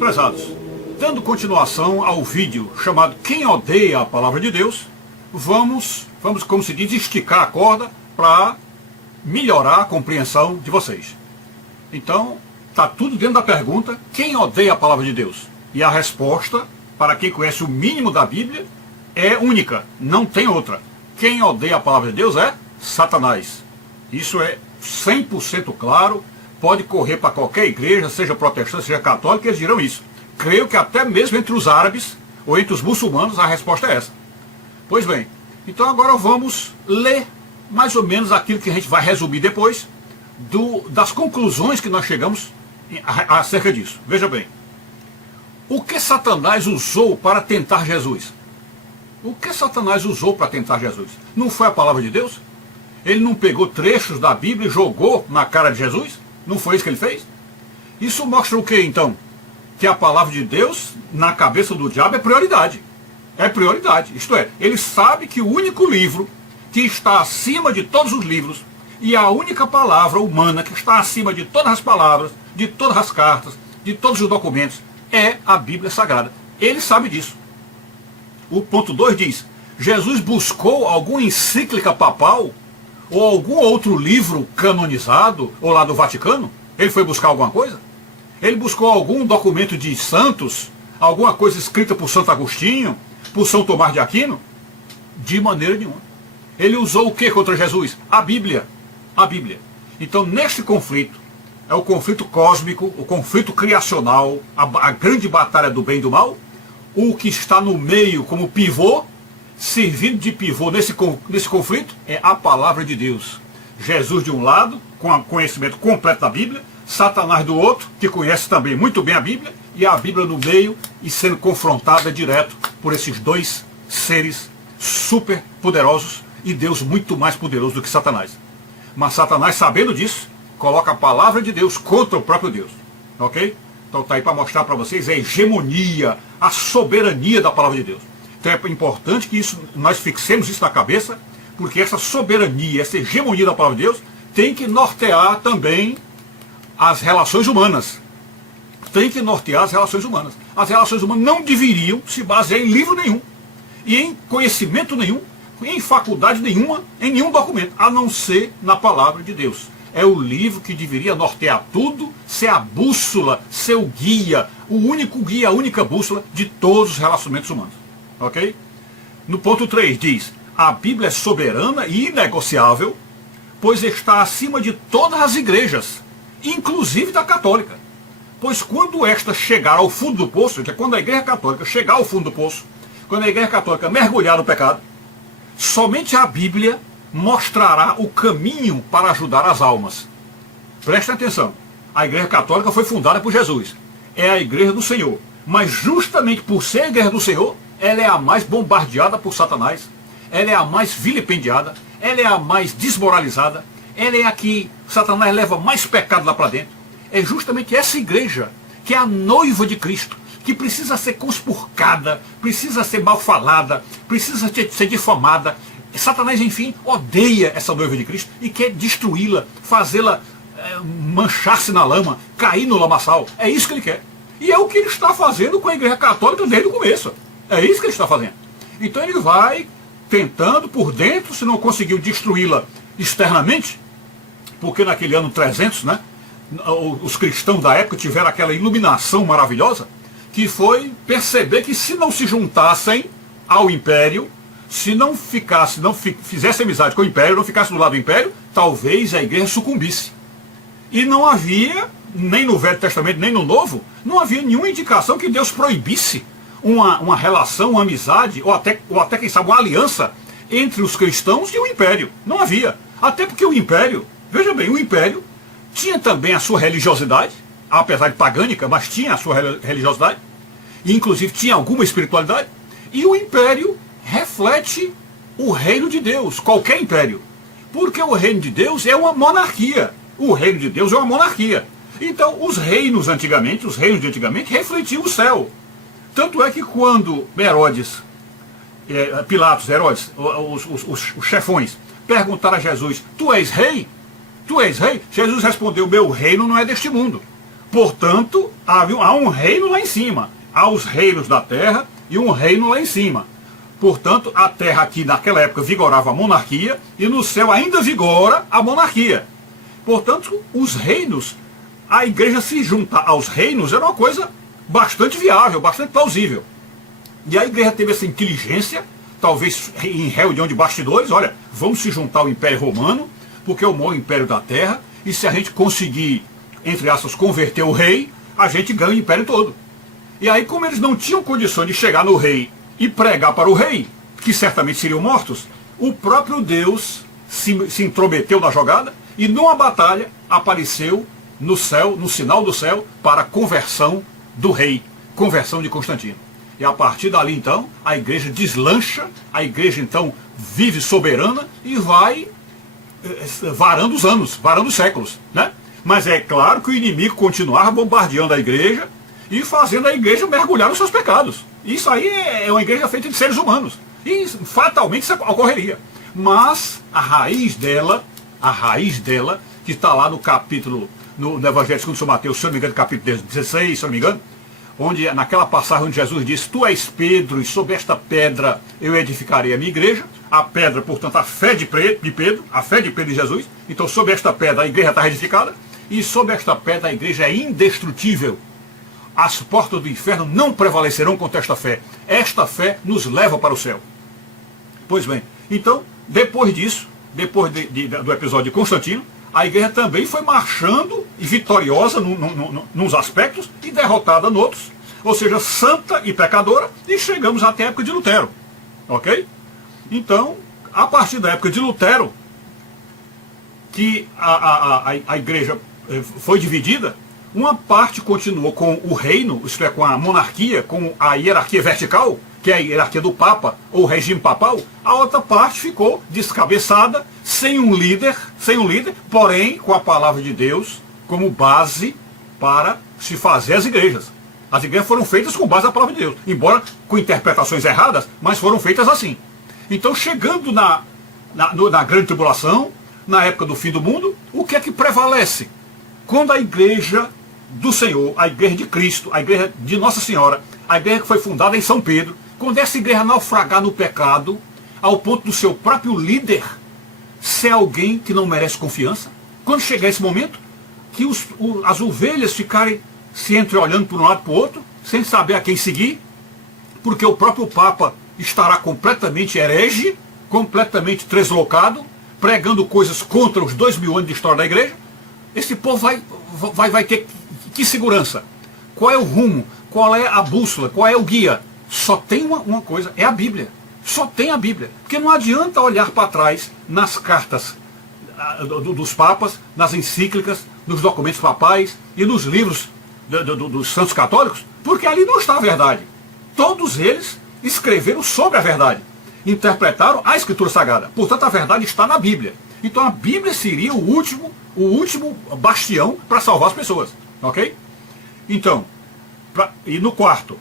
prezados, dando continuação ao vídeo chamado Quem Odeia a Palavra de Deus, vamos, como se diz, esticar a corda para melhorar a compreensão de vocês. Então, está tudo dentro da pergunta, quem odeia a Palavra de Deus? E a resposta, para quem conhece o mínimo da Bíblia, é única, não tem outra. Quem odeia a Palavra de Deus é Satanás. Isso é 100% claro, pode correr para qualquer igreja, seja protestante, seja católica, eles dirão isso. Creio que até mesmo entre os árabes ou entre os muçulmanos a resposta é essa. Pois bem, então agora vamos ler mais ou menos aquilo que a gente vai resumir depois das conclusões que nós chegamos acerca disso. Veja bem, o que Satanás usou para tentar Jesus? O que Satanás usou para tentar Jesus? Não foi a palavra de Deus? Ele não pegou trechos da Bíblia e jogou na cara de Jesus? Não foi isso que ele fez? Isso mostra o que então? Que a palavra de Deus, na cabeça do diabo, é prioridade. É prioridade. Isto é, ele sabe que o único livro que está acima de todos os livros e a única palavra humana que está acima de todas as palavras, de todas as cartas, de todos os documentos, é a Bíblia Sagrada. Ele sabe disso. O ponto 2 diz, Jesus buscou alguma encíclica papal ou algum outro livro canonizado, ou lá do Vaticano? Ele foi buscar alguma coisa? Ele buscou algum documento de santos? Alguma coisa escrita por Santo Agostinho? Por São Tomás de Aquino? De maneira nenhuma. Ele usou o que contra Jesus? A Bíblia. A Bíblia. Então, neste conflito, é o conflito cósmico, o conflito criacional, a grande batalha do bem e do mal, o que está no meio como pivô, servindo de pivô nesse conflito, é a palavra de Deus. Jesus de um lado, com o conhecimento completo da Bíblia, Satanás do outro, que conhece também muito bem a Bíblia, e a Bíblia no meio e sendo confrontada direto por esses dois seres super poderosos e Deus muito mais poderoso do que Satanás. Mas Satanás, sabendo disso, coloca a palavra de Deus contra o próprio Deus. Ok? Então está aí para mostrar para vocês a hegemonia, a soberania da palavra de Deus. Então é importante que nós fixemos isso na cabeça, porque essa soberania, essa hegemonia da palavra de Deus tem que nortear também as relações humanas. Tem que nortear as relações humanas. As relações humanas não deveriam se basear em livro nenhum, e em conhecimento nenhum, em faculdade nenhuma, em nenhum documento, a não ser na palavra de Deus. É o livro que deveria nortear tudo, ser a bússola, ser o guia, o único guia, a única bússola de todos os relacionamentos humanos. Ok? No ponto 3 diz, a Bíblia é soberana e inegociável, pois está acima de todas as igrejas, inclusive da católica. Pois quando esta chegar ao fundo do poço, que é quando a igreja católica chegar ao fundo do poço, quando a igreja católica mergulhar no pecado, somente a Bíblia mostrará o caminho para ajudar as almas. Prestem atenção, a igreja católica foi fundada por Jesus, é a igreja do Senhor, mas justamente por ser a igreja do Senhor, ela é a mais bombardeada por Satanás, ela é a mais vilipendiada, ela é a mais desmoralizada, ela é a que Satanás leva mais pecado lá para dentro. É justamente essa igreja, que é a noiva de Cristo, que precisa ser conspurcada, precisa ser mal falada, precisa ser difamada. Satanás, enfim, odeia essa noiva de Cristo e quer destruí-la, fazê-la manchar-se na lama, cair no lamaçal. É isso que ele quer. E é o que ele está fazendo com a igreja católica desde o começo. É isso que ele está fazendo. Então ele vai tentando por dentro, se não conseguiu destruí-la externamente, porque naquele ano 300, né, os cristãos da época tiveram aquela iluminação maravilhosa, que foi perceber que se não se juntassem ao império, se não fizesse amizade com o império, não ficasse do lado do império, talvez a igreja sucumbisse. E não havia, nem no Velho Testamento, nem no Novo, não havia nenhuma indicação que Deus proibisse uma relação, uma amizade, ou até quem sabe, uma aliança entre os cristãos e o império. Não havia. Até porque o império, veja bem, o império tinha também a sua religiosidade, apesar de pagânica, mas tinha a sua religiosidade, e inclusive tinha alguma espiritualidade, e o império reflete o reino de Deus, qualquer império, porque o reino de Deus é uma monarquia, o reino de Deus é uma monarquia. Então os reinos de antigamente refletiam o céu. Tanto é que quando Herodes, os chefões, perguntaram a Jesus, tu és rei? Tu és rei? Jesus respondeu, meu reino não é deste mundo. Portanto, Há um reino lá em cima. Há os reinos da terra e um reino lá em cima. Portanto, a terra aqui naquela época vigorava a monarquia e no céu ainda vigora a monarquia. Portanto, os reinos, a igreja se juntar aos reinos era uma coisa bastante viável, bastante plausível. E a igreja teve essa inteligência, talvez em reunião de bastidores, olha, vamos se juntar ao Império Romano, porque é o maior império da terra, e se a gente conseguir, entre aspas, converter o rei, a gente ganha o império todo. E aí, como eles não tinham condições de chegar no rei e pregar para o rei, que certamente seriam mortos, o próprio Deus se intrometeu na jogada e numa batalha apareceu no céu, no sinal do céu, para a conversão do rei, conversão de Constantino. E a partir dali, então, a igreja deslancha, a igreja, então, vive soberana e vai varando os anos, varando os séculos, né? Mas é claro que o inimigo continuava bombardeando a igreja e fazendo a igreja mergulhar nos seus pecados. Isso aí é uma igreja feita de seres humanos. E fatalmente isso ocorreria. Mas a raiz dela, que está lá no capítulo, no Evangelho segundo São Mateus, se não me engano, capítulo 16, se não me engano, onde naquela passagem onde Jesus diz, tu és Pedro, e sobre esta pedra eu edificarei a minha igreja. A pedra, portanto, a fé de Pedro, a fé de Pedro e Jesus. Então, sobre esta pedra a igreja está edificada, e sobre esta pedra a igreja é indestrutível. As portas do inferno não prevalecerão contra esta fé. Esta fé nos leva para o céu. Pois bem, então, depois disso, depois do episódio de Constantino, a igreja também foi marchando e vitoriosa nos aspectos e derrotada nos outros. Ou seja, santa e pecadora, e chegamos até a época de Lutero. Ok? Então, a partir da época de Lutero, que a igreja foi dividida, uma parte continuou com o reino, isto é, com a monarquia, com a hierarquia vertical, que é a hierarquia do Papa, ou regime papal. A outra parte ficou descabeçada, sem um líder, porém com a palavra de Deus como base para se fazer as igrejas. As igrejas foram feitas com base na palavra de Deus, embora com interpretações erradas, mas foram feitas assim. Então, chegando na grande tribulação, na época do fim do mundo, o que é que prevalece? Quando a igreja do Senhor, a igreja de Cristo, a igreja de Nossa Senhora, a igreja que foi fundada em São Pedro, quando essa igreja naufragar no pecado, ao ponto do seu próprio líder ser alguém que não merece confiança, quando chegar esse momento, que as ovelhas ficarem se entreolhando por um lado e para o outro, sem saber a quem seguir, porque o próprio Papa estará completamente herege, completamente deslocado, pregando coisas contra os 2000 anos de história da igreja, esse povo vai ter que segurança? Qual é o rumo? Qual é a bússola? Qual é o guia? Só tem uma coisa, é a Bíblia. Só tem a Bíblia. Porque não adianta olhar para trás nas cartas dos papas, nas encíclicas, nos documentos papais e nos livros dos santos católicos, porque ali não está a verdade. Todos eles escreveram sobre a verdade, interpretaram a Escritura Sagrada. Portanto, a verdade está na Bíblia. Então a Bíblia seria o último bastião para salvar as pessoas. Ok? Então, e no quarto,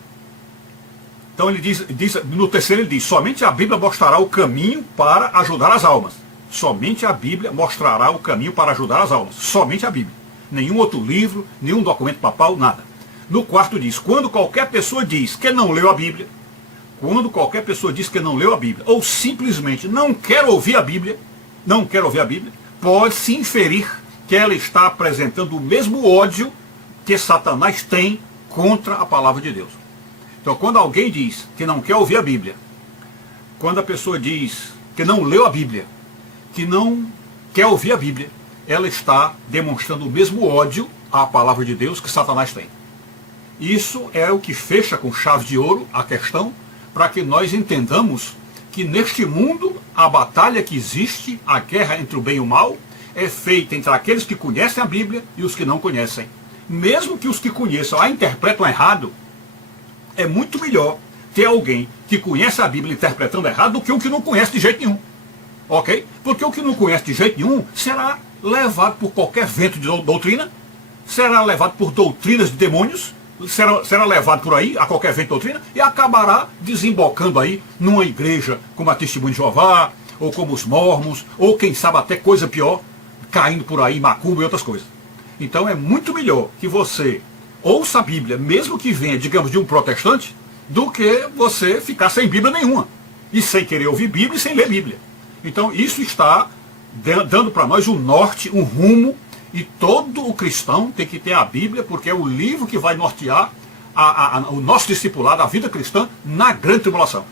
então ele diz, no terceiro ele diz, somente a Bíblia mostrará o caminho para ajudar as almas. Somente a Bíblia mostrará o caminho para ajudar as almas. Somente a Bíblia. Nenhum outro livro, nenhum documento papal, nada. No quarto diz, quando qualquer pessoa diz que não leu a Bíblia, ou simplesmente não quer ouvir a Bíblia, pode-se inferir que ela está apresentando o mesmo ódio que Satanás tem contra a palavra de Deus. Então, quando alguém diz que não quer ouvir a Bíblia, quando a pessoa diz que não leu a Bíblia, que não quer ouvir a Bíblia, ela está demonstrando o mesmo ódio à palavra de Deus que Satanás tem. Isso é o que fecha com chave de ouro a questão, para que nós entendamos que neste mundo a batalha que existe, a guerra entre o bem e o mal, é feita entre aqueles que conhecem a Bíblia e os que não conhecem. Mesmo que os que conheçam a interpretam errado, é muito melhor ter alguém que conhece a Bíblia interpretando errado do que o que não conhece de jeito nenhum. Ok? Porque o que não conhece de jeito nenhum será levado por qualquer vento de doutrina, será levado por doutrinas de demônios, será levado por aí a qualquer vento de doutrina e acabará desembocando aí numa igreja como a Testemunha de Jeová, ou como os Mormons, ou quem sabe até coisa pior, caindo por aí em macumba e outras coisas. Então é muito melhor que você ouça a Bíblia, mesmo que venha, digamos, de um protestante, do que você ficar sem Bíblia nenhuma. E sem querer ouvir Bíblia e sem ler Bíblia. Então isso está dando para nós um norte, um rumo, e todo o cristão tem que ter a Bíblia, porque é o livro que vai nortear o nosso discipulado, a vida cristã, na grande tribulação.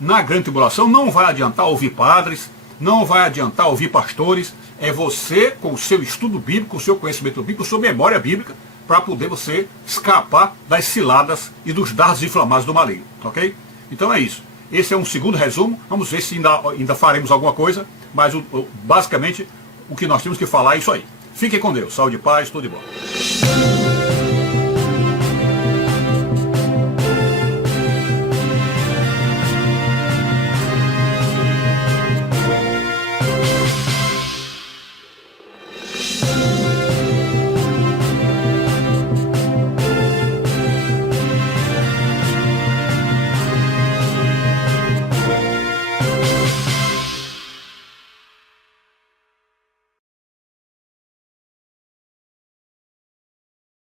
Na grande tribulação não vai adiantar ouvir padres, não vai adiantar ouvir pastores, é você, com o seu estudo bíblico, com o seu conhecimento bíblico, com a sua memória bíblica, para poder você escapar das ciladas e dos dardos inflamados do maligno, ok? Então é isso. Esse é um segundo resumo, vamos ver se ainda faremos alguma coisa, mas basicamente o que nós temos que falar é isso aí. Fiquem com Deus, saúde e paz, tudo de bom.